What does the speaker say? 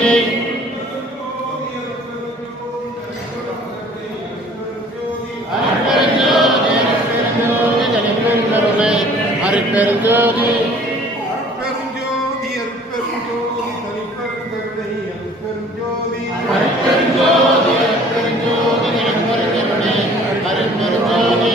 committee அருட்பெருஞ்சோதி பெருஞ்சோதி அருட்பெருஞ்சோதி அருட்பெருஞ்சோதி அருட்பெருஞ்சோதி